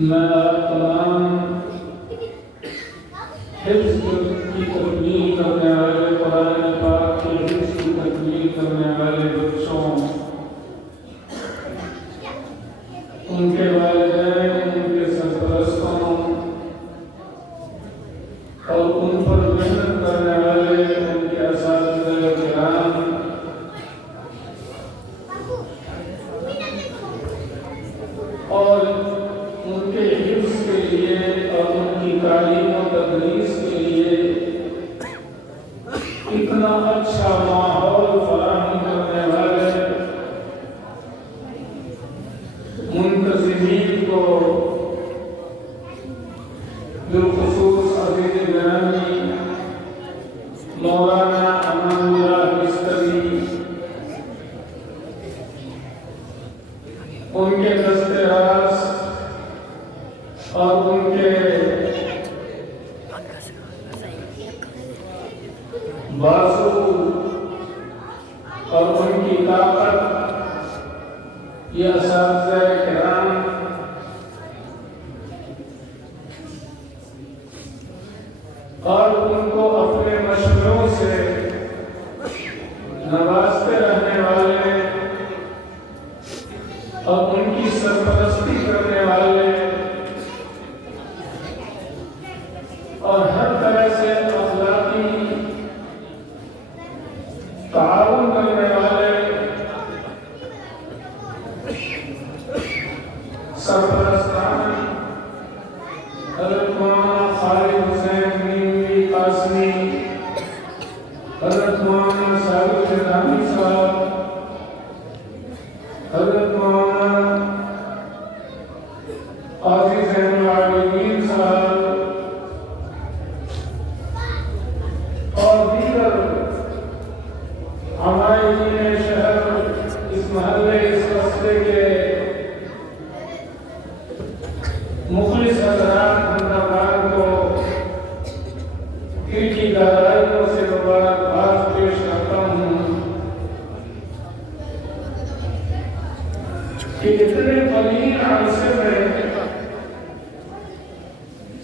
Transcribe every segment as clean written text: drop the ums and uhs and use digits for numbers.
میں آپ تمام حفظ کی تکمیل کرنے والے قرآن پاک کی حفظ کی تکمیل کرنے والے بچوں، ان کے والدین، ان کے سرپرستوں اور ان پر محنت کرنے والے ان کے اساتذہ کرام، اور ان کے حفظ کے لیے اور ان کی تعلیم و تدریس کے لیے اتنا اچھا ماحول فراہم کرنے والے منتظمین کو بالخصوص عزیز گرامی مولانا امان اللہ مستری، ان کے دستے راز اور ان کے بازو اور ان کی طاقت، یہ اساتذہ کرام اور ان کو اپنے مشوروں سے نوازتے رہنے والے اور ان کی سرپرستی کرنے والے اور ہر طرح سے اخلاقی تعاون کرنے والے سرپرستان حضرت مولانا خالد حسین نیمی قاسمی، حضرت مولانا ثابت نظامی صاحب، حضرت مولانا قاضی زین العابدین صاحب اور دیگر ہمارے شہر، اس محلے، اس قصبے کے مخلص حضرات بندگان کو دل کی گہرائیوں سے مبارکباد پیش کرتا ہوں کہ اتنے قلیل عرصے میں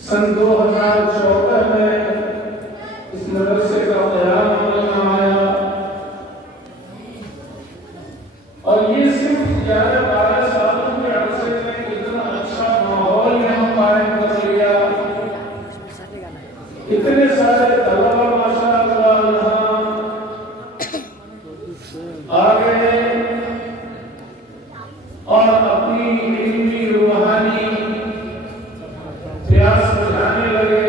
سن 2014 میں اس مدرسے کا قیام عمل میں آیا، اور یہ صرف 11-12 سالوں کے عرصے میں اتنا اچھا ماحول یہاں قائم کر لیا، اتنے سارے طلبہ ماشاء اللہ یہاں آ گئے اور اپنی علمی روحانی پیاس بجھانے لگے۔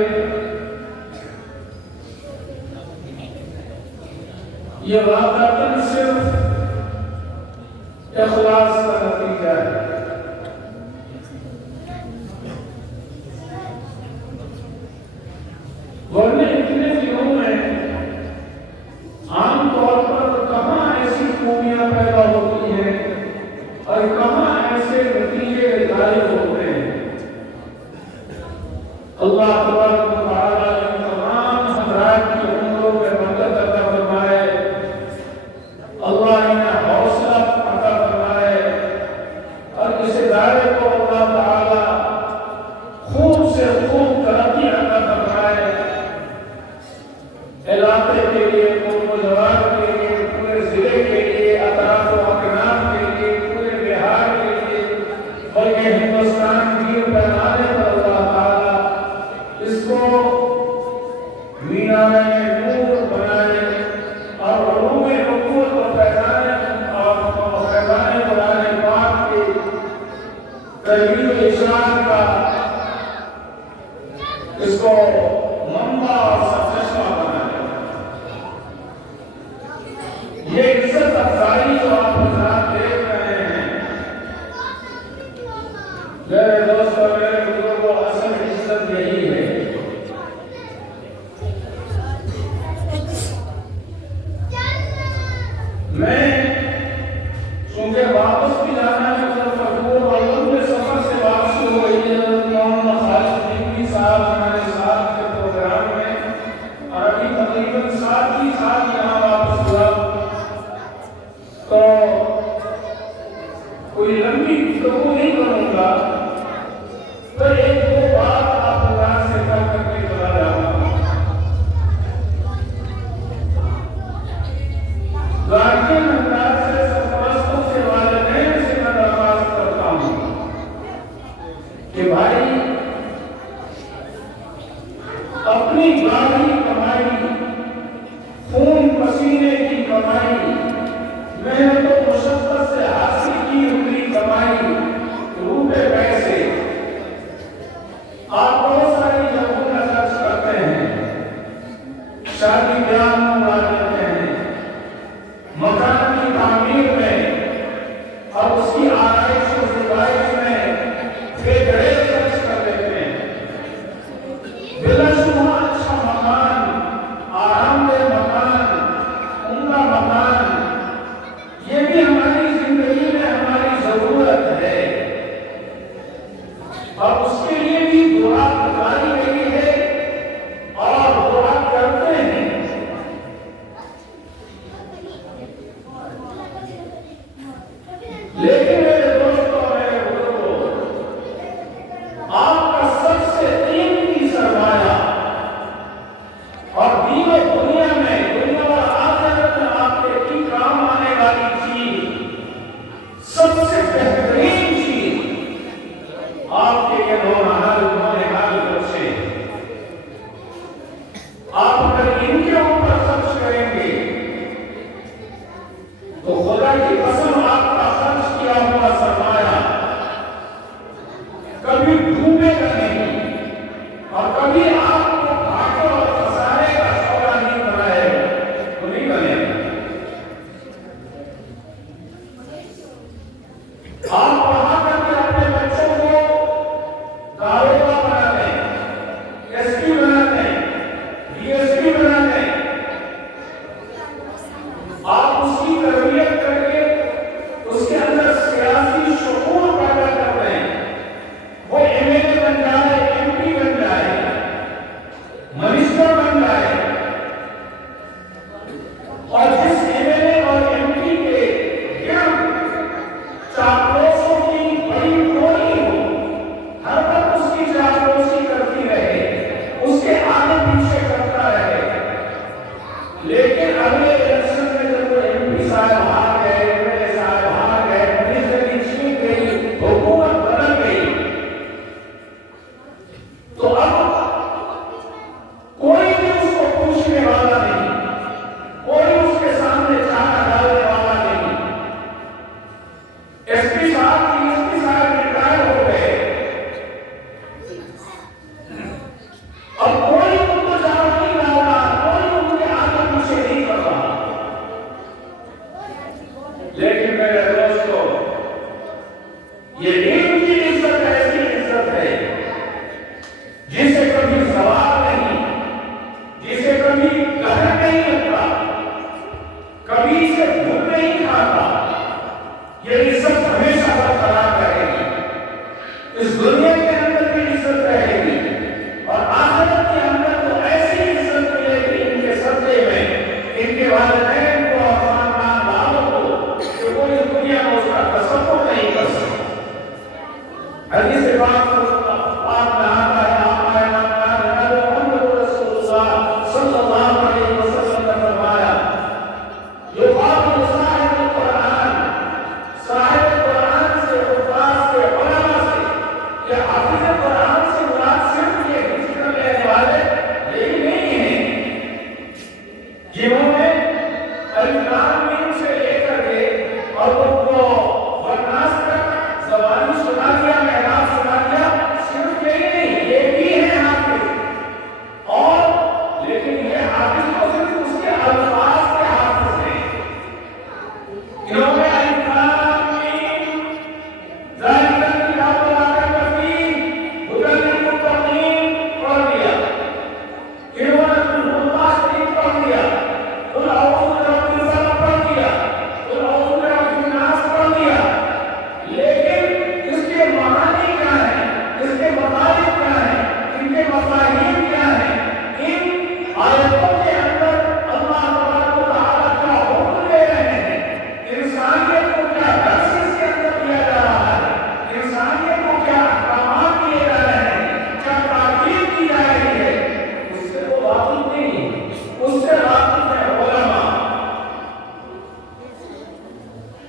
یہ واقعتاً صرف اخلاص کا نتیجہ ہے۔ ورنہ اتنے دنوں میں عام طور پر کہاں ایسی خوبیاں پیدا ہوتی ہیں اور کہاں ایسے نتیجے غالب ہوتے ہیں۔ اللہ تبارک و تعالیٰ ان تمام حضرات کی عمروں میں برکت عطا فرمائے، اللہ انہیں حوصلہ عطا فرمائے، اور اس ادارے کو اللہ تعالیٰ خوب سے خوب ترقی عطا فرمائے، علاقے کے لیے، نوجوان کے لیے، پورے ضلع کے لیے، اطراف و اکناف کے لیے، پورے بہار کے لیے، بلکہ ہندوستان کی پیمانے پر اللہ تعالیٰ اس کو مینار نور بنائے اور علوم نبوت کو فیضان قرآن پاک کی تحریر و اشراق کا اس کو منبع اور سرچشمہ بنائے۔ یہ عزت افزائی جو آپ حضرات دیکھ رہے ہیں، میرے دوست اور میرے بزرگوں، اصل عزت یہی ہے۔ میں چونکہ واپس بھی جانا ہے اور لمبے سفر سے واپسی ہو گئی ہے، مولانا خالد نیمی صاحب ہمارے ساتھ کے پروگرام میں، اور ابھی تقریباً 7 ہی سال یہاں واپس ہوا، تو کوئی لمبی گفتگو نہیں کروں گا، تو ایک دو بات آپ اللہ سے کر کر کے چلا جاؤں گا. ذاکر انداز سے سرپرستوں سے والدین سے میں درخواست کرتا ہوں کہ بھائی اپنی گاڑی کمائی، خون پسینے کی کمائی، محنت و مشقت سے حاصل کی ہوئی کمائی، روپے پیسے آپ بہت ساری جگہوں میں خرچ کرتے ہیں، شادی بیاہ میں اڑا دیتے ہیں، مکان کی تعمیر میں اور اس کی آرائش و زیبائش میں بے گھڑے خرچ کر دیتے ہیں. بلا شبہ اچھا مکان، آرام دہ مکان، عمدہ مکان، یہ بھی ہماری زندگی میں ہماری ضرورت ہے اور اس کے لیے بھی دعا گزاری گئی ہے اور دعا کرتے ہیں. لیکن میرے دوستوں، میرے بزرگوں، آپ کا سب سے قیمتی سرمایہ اور دین و دنیا میں، دنیا اور آخرت میں آپ کے کی کام آنے والی چیز، سب سے بہترین چیز آپ کے یہ دو نحال بچے، آپ اگر ان کے اوپر خرچ کریں گے تو خدا کی قسم آپ کا خرچ کیا ہوا سرمایہ کبھی ڈوبے گا نہیں اور کبھی آپ کو گھاٹے اور خسارے کا سودا نہیں بنائے گا، تو نہیں بنے گا. آپ وہاں کر کے اپنے بچوں کو داروگا بنا دیں، ایس پی بنا دیں، ڈی ایس پی بنا دیں، آپ اس کی تربیت کر کے اس کے اندر سیاسی شعور پیدا کر دیں، وہ ایم ایل اے بن جائے، ایم پی بن جائے، منسٹر بن جائے، اور جس ایم ایل اے اور ایم پی کے گرد چاپلوسوں کی بڑی ٹولی ہو، ہر وقت اس کی چاپلوسی کرتی رہے، اس کے آگے پیچھے کرتا رہے، لیکن اگلے الیکشن میں جب وہ ایم پی صاحب ہار گئے، ایم ایل اے صاحب ہار گئے، منسٹری چھین گئی، حکومت بدل گئی، تو اب کوئی بھی اس کو پوچھنے والا نہیں، کوئی اس کے سامنے چاہا ڈالنے والا نہیں. ایس پی صاحب کی ایس پی صاحب ریٹائر ہو گئے، اب کوئی ان کو چاہا نہیں ڈالتا، کوئی ان کے آگے پیچھے نہیں کرتا. لیکن میرے دوستو، یہ دین کی عزت ایسی عزت ہے جسے کبھی زوال نہیں، جسے کبھی قہر نہیں لگتا، کبھی اسے بھول نہیں کھاتا. یہ عزت ہمیشہ برقرار رہے گی، اس دنیا کے اندر بھی عزت رہے گی اور آخرت کے اندر تو ایسی عزت ملے گی ان کے صدقے میں، ان کے والدین کو اور خاندان والوں کو، کہ کوئی اس دنیا میں اس کا تصور نہیں کر سکتا. حدیث پاک میں آتا ہے، آقا نامدار جناب محمد رسول اللہ صلی اللہ علیہ وسلم نے فرمایا، جو صاحب القرآن، صاحب قرآن سے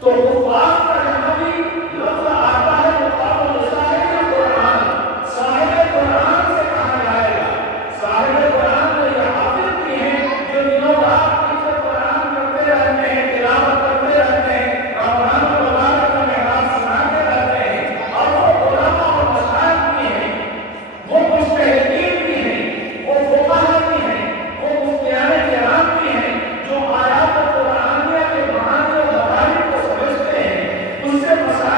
تو حفاظ کا جہاں بھی لفظ آتا ہے مقابل صاحب قرآن، صاحب قرآن سے کہا جائے گا۔ صاحب قرآن تو یہ حافظ بھی ہیں جو دنوں رات پیچھے قرآن کرتے رہتے ہیں، تلاوت کرتے رہتے ہیں، قرآن مبارک کا محراب سناتے رہتے ہیں، اور وہ علماء اور مشائخ بھی ہیں، وہ مجتہدین بھی ہیں، وہ فقہاء بھی ہیں، وہ مفتیان کرام بھی ہیں، جو آیات قرآنیہ کے معانی اور مطالب کو سمجھتے ہیں، ان سے مسائل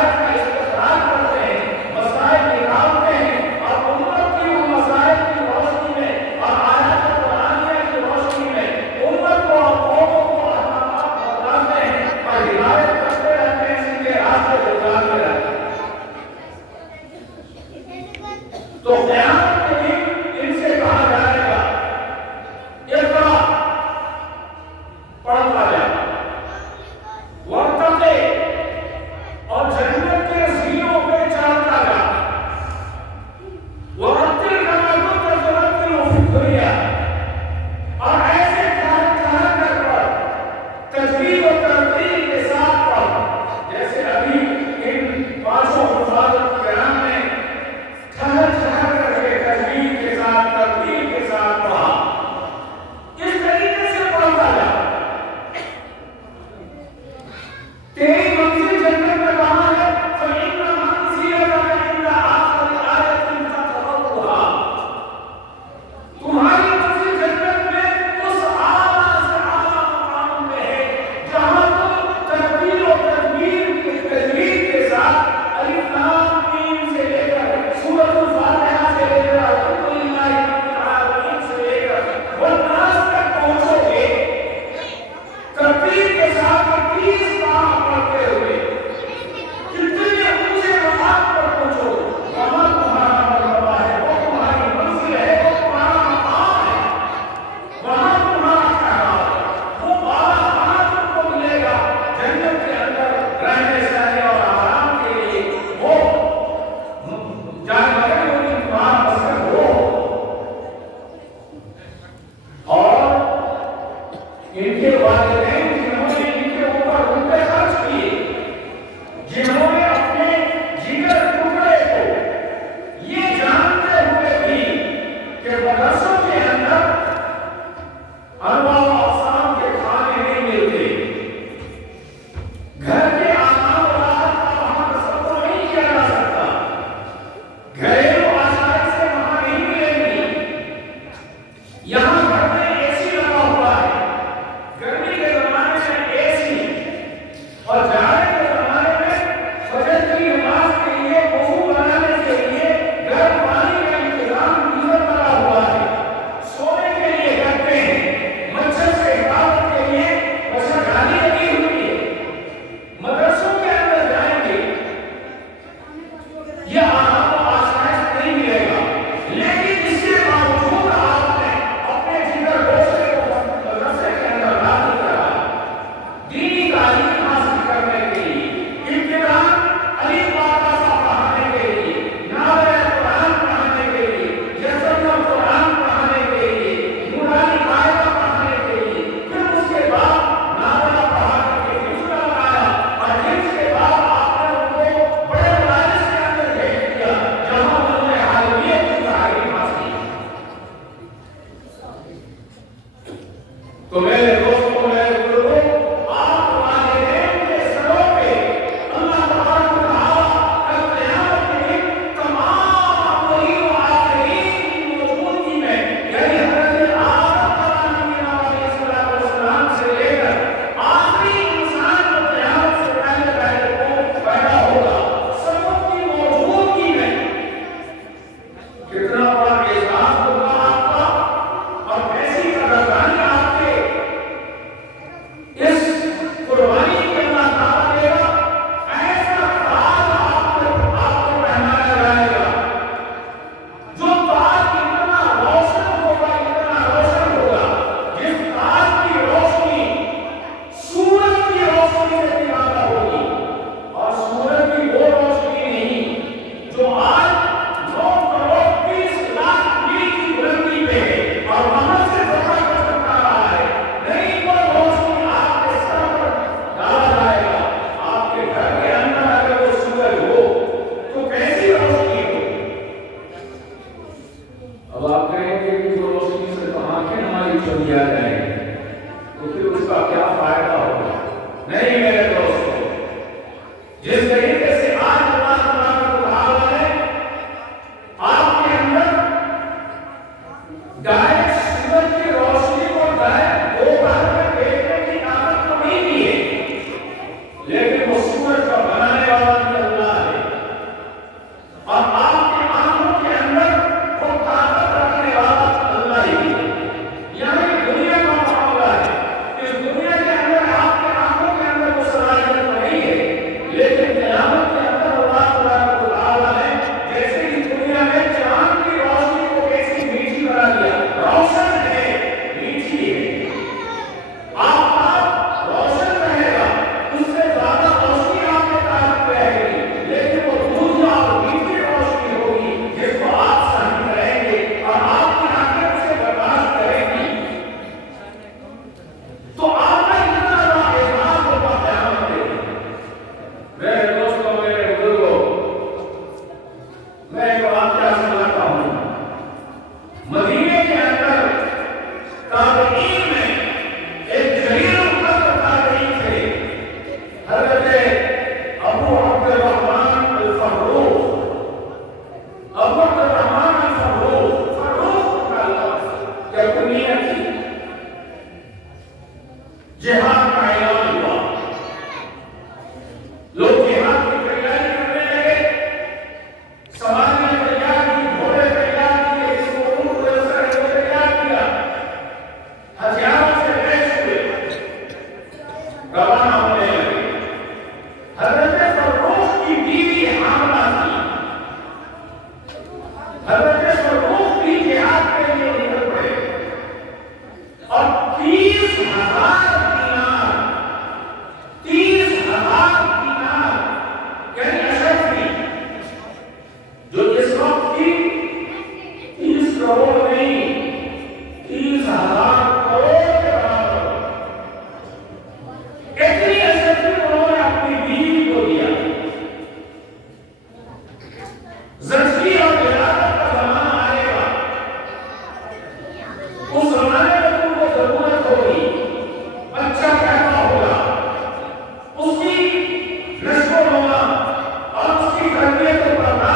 تربیت کو پڑھنا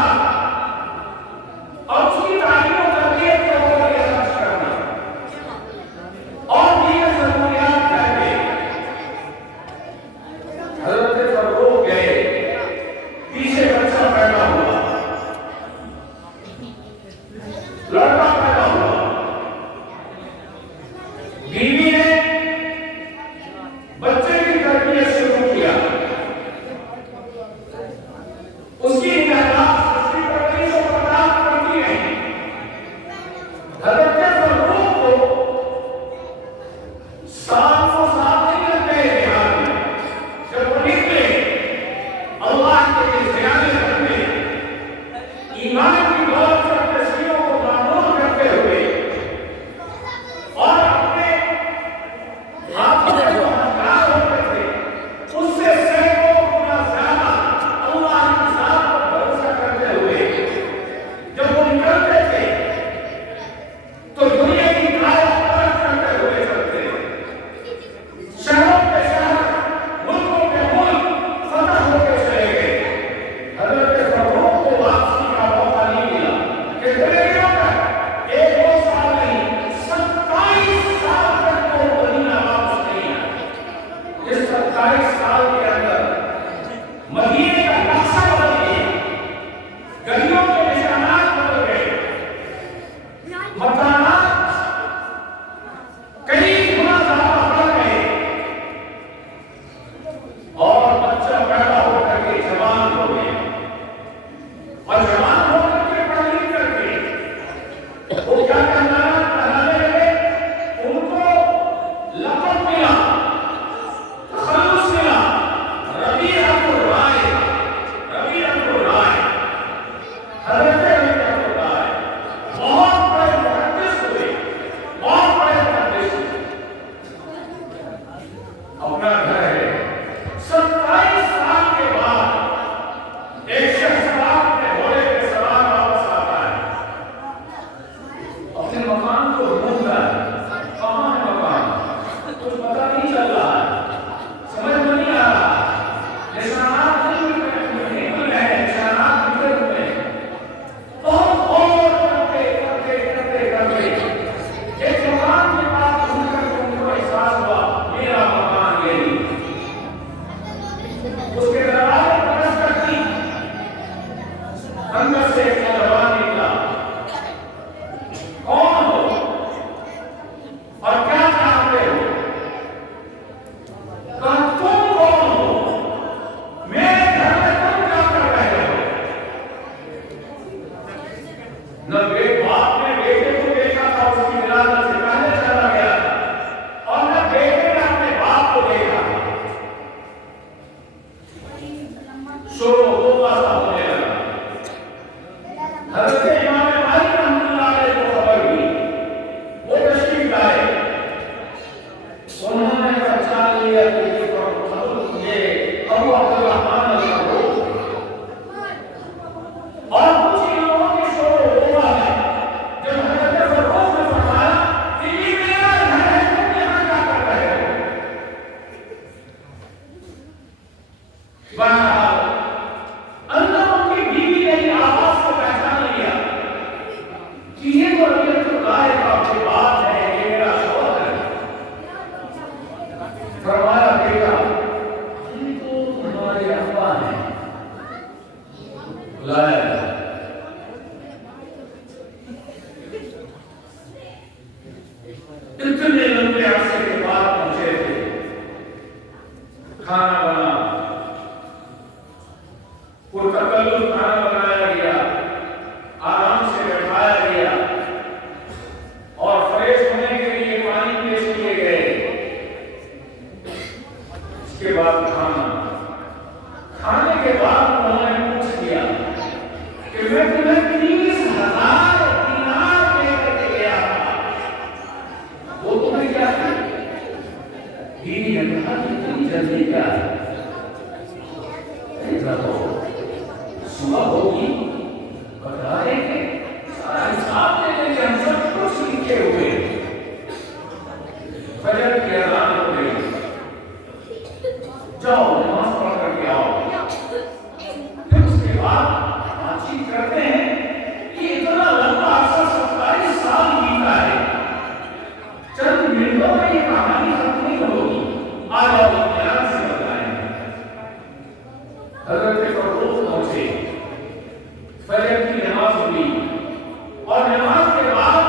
اور اس کی تعلیم و تربیت کے اوپر یہ خرچ کرنا اور دیگر ضروریات کر کے حضرت فاروق گئے، پیچھے بچہ پیدا ہوا، لڑکا پیدا ہوا، بیوی نے بچے کی تربیت شروع کیا، اس کی نگہداشت اس کی پرورش و برداشت کرتی رہی۔ حضرت فاروق کو 700 سال نہیں لگے بہار میں، جب وہ نکلے اللہ کے زیادہ کرتے ایمان کی دولت سے اپنے سینوں کو معمور کرتے ہوئے اور اپنے ہاتھوں میں جو ہتھیار ہوتے تھے اس سے سینکڑوں گنا زیادہ اللہ کی ذات پر بھروسہ کرتے ہوئے جب وہ نکلتے تھے تو دنیا کی کائنات پلٹ کرتے ہوئے چلتے، شہروں پہ شہر، ملکوں پہ ملک فتح ہو کے چلے گئے۔ حضرت فاروق کو واپسی کا موقع نہیں ملا کہ چلے گئے ہوگا، ایک دو سال نہیں 27 سال تک وہ مدینہ واپس نہیں آئے۔ اس 27 سال کے اندر مدینے کا نقشہ بدل گیا، گلیوں کے نشانات بدل گئے، مکانات کئی گنا زیادہ بڑھ گئے، اور بچہ پیدا ہو کر کے جوان ہو گئے، اور جوان ہو کر کے پڑھ لکھ کر کے وہ کیا کہلانے لگے، ان کو لقب ملا، تخلص ملا، ربیعۃ الرائے، ربیعۃ الرائے، حضرت ربیعۃ الرائے بہت بڑے محدث ہوئے، بہت بڑے محدث ہوئے۔ اپنا گھر ہے، 27 سال کے بعد ایک شخص اپنے گھوڑے پہ سوار واپس آتا ہے، اپنے مکان کو ڈھونڈتا ہے، کہاں ہے مکان، کچھ پتہ نہیں چل رہا ہے، سمجھ میں نہیں آ رہا، نشانات نہیں مل رہے ہیں، نشانات بکھرے ہوئے ہیں۔ بہت غور کرتے کرتے کرتے کرتے ایک مکان کے پاس پہنچ کر کے ان کو احساس ہوا میرا مکان یہی۔ اس کے دروازے پر دستک دی، اندر سے ایک نوجوان نکلا، کون ہو اور کیا چاہتے ہو؟ کہا تم کون ہو؟ میرے گھر میں تم کیا کر رہے ہو؟ نہ باپ نے بیٹے کو دیکھا تھا، اس کی ولادت سے پہلے چلا گیا، اور نہ بیٹے نے اپنے باپ کو دیکھا۔ شروع ہوتا سا ہونے لگا۔ حضرت امام مالک رحمۃ اللہ علیہ کو خبر ہوئی، وہ تشریف لائے، انہوں نے پہچان لیا کہ یہ ابو عبد الرحمن الفاروق، اور کچھ لوگوں کے شروع ہوا ہے جب حضرت فاروق نے فرمایا کہ یہ میرا گھر ہے، تم یہاں کیا کر رہے ہو؟ بہرحال اندر ان کی بیوی نے آواز کو پہچان لیا کہ یہ تو ربیعۃ الرائے کا بات ہے، یہ میرا شوہر ہے۔ فرمایا بیٹا یہ تو تمہارے ابا ہیں، بلایا اتنے لمبے عرصے کے بعد پہنچے تھے، کھانا بنا، پرتکلف کھانا بنایا گیا، آرام سے بیٹھایا گیا، اور فریش ہونے کے لیے پانی پیش کیے گئے۔ اس کے بعد کھانے کے بعد انہوں نے پوچھ لیا کہ میں تمہیں 30,000 دینار دے کر کے گیا تھا، وہ تمہیں کیا تھا؟ بیوی نے کہا کہ اتنی جلدی کیا ہے؟ صبح ہوگی بتا رہے تھے، سارا حساب لے لیں کہ ہم سب کچھ لکھے ہوئے، فجر کی اذان ہو گئی، جاؤ نماز پڑھ کر کے آؤ، پھر اس کے بعد حضرت فاروق پہنچے، فجر کی نماز ہوئی اور نماز کے بعد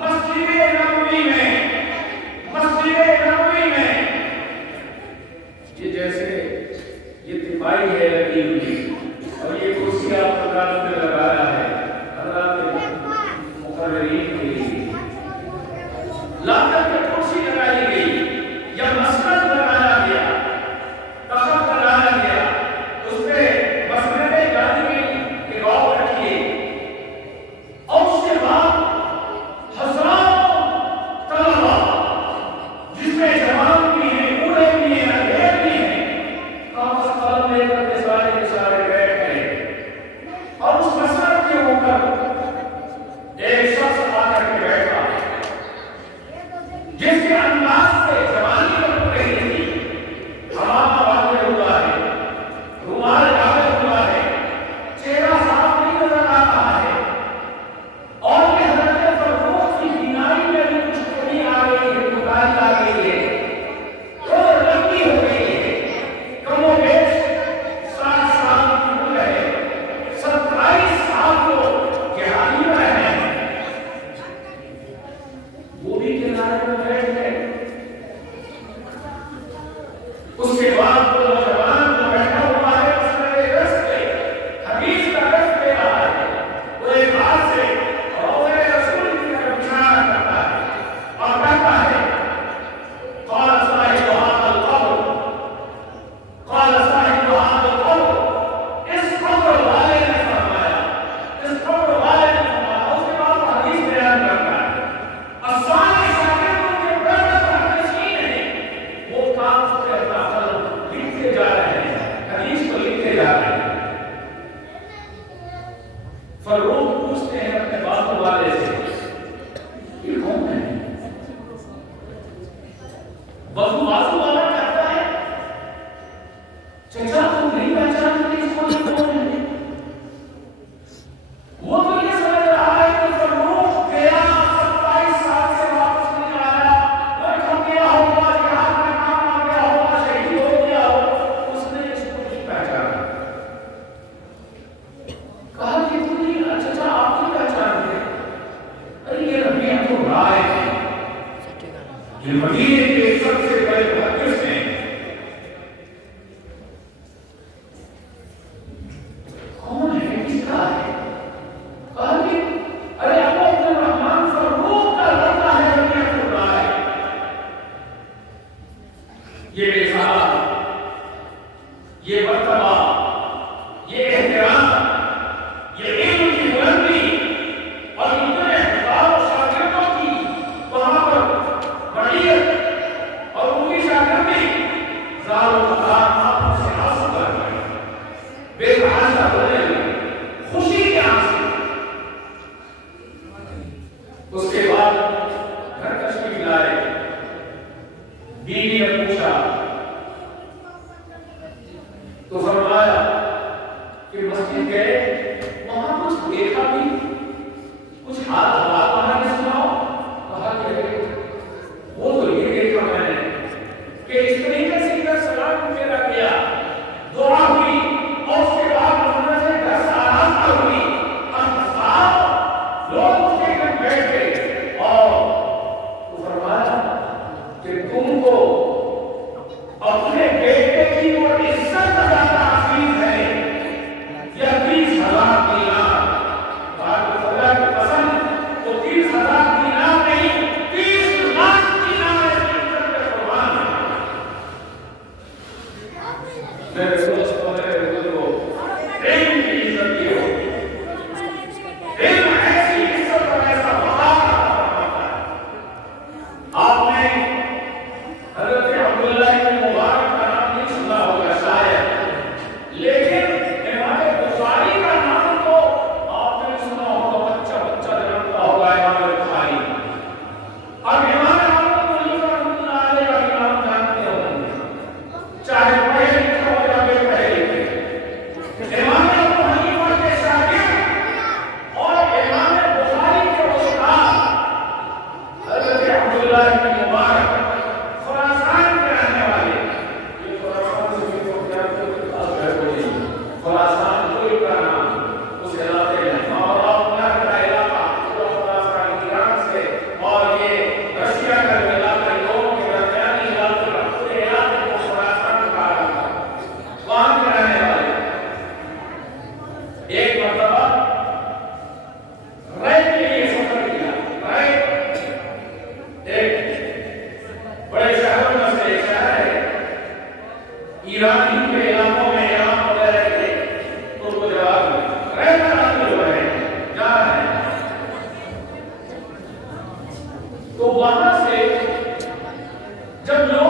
مسجد نبوی میں یہ جیسے یہ تپائی ہے لگی ہوئی اور یہ کرسی آپ حضرات نے لگایا ہے حضرات مقررین کے لیے، لا کر کے کرسی لگائی گئی یا مسند لگایا گیا، تخت لگایا گیا، اس پہ مسندیں ڈالی گئی کہ غور رکھیے، اور اس کے بعد ہزاروں طلبا جس میں جوان بھی ہیں، بوڑھے بھی ہیں، اندھیر بھی ہیں، کاغذ قلم لے کر کے سارے بیٹھ گئے اور اس مسند کے اوپر ایک شخص آ کر کے بیٹھا جس کے انداز سے جوانی لگ رہی تھی، ہمارا واقع ہوا ہے، رومال ڈالے ہوا ہے، چہرہ صاف نہیں نظر آ رہا ہے، اور یہ حضرت فاروق کی بینائی میں بھی کچھ کمی آ گئی ہے، کوتاہی آ گئی ہے، اور لمبی ہو گئی ہے، کم و بیش 60 سال کی عمر ہے، 27 سال کو گہرائی میں ہے، وہ بھی کنارے میں بیٹھ گئے۔ اس کے بعد وہ نوجوان جو بیٹھا ہوا ہے اس میں ایک رس پہ حدیث کا رس لے رہا ہے، وہ ایک ہاتھ سے روضہ رسول کی طرف اشارہ کرتا ہے اور کہتا ہے قال صاحب هذا القبر، قال صاحب هذا القبر، اس قبر والے نے فرمایا، اس قبر والے نے فرمایا، اس کے بعد وہ حدیث بیان کرتا ہے، افسانے شاگردوں کے بڑے محدثین ہیں، وہ کام سے اپنا قلم لکھتے جا رہے ہیں، حدیث کو لکھتے جا رہے ہیں۔ فاروق پوچھتے ہیں اپنے بازو والے سے یہ کون ہے؟ بازو والا کہتا ہے چچا تم نہیں پہچانتے اس کو، یہ کون ہے؟ وہ تو یہ سمجھ رہا ہے کہ فاروق گیا 27 سال سے واپس نہیں آیا، لڑکا گیا ہوگا، جہاد میں کام آ گیا ہوگا، شہید ہو گیا ہو، اس نے اس کو نہیں پہچانا۔ کہا کہ تم نہیں چچا آپ نہیں پہچانتے؟ ارے یہ ربیعۃ الرائے ہیں، یہ مدینے کے سب سے بڑے محدث ہیں، کون ہے، کس کا ہے؟ کہا کہ ارے ابو عبد الرحمن فاروق کا لڑکا ہے ربیعۃ الرائے۔ یہ رسالت، یہ مرتبہ، یہ احترام، یہ علم کی بلندی اور اتنے ہزاروں شاگردوں کی وہاں پر بڑیت اور ان کی شاگردی، زاروں ہزار آنکھوں سے آنسو بہ گئے، بے تحاشا رونے لگے، خوشی کے آنسو۔ اس کے بعد گھر تشریف لائے، بیوی نے پوچھا تو فرمایا کہ مسجد گئے، وہاں کچھ دیکھا بھی، کچھ حالات وہاں نے سناؤ؟ کہا کہ وہ تو یہ دیکھا میں نے کہ اس طریقے سے ادھر سلام پھیرا گیا، دعا ہوئی اور اس کے بعد محمد سے گھر سے آراستہ ہوئی اور ہزاروں لوگ اس کے گھر بیٹھ گئے، اور وہ فرمایا کہ تم کو اپنے بیٹے کی وہ عزت زیادہ عزیز ہے یا 20,000 دینار؟ اللہ کی قسم وہاں سے جب لوگ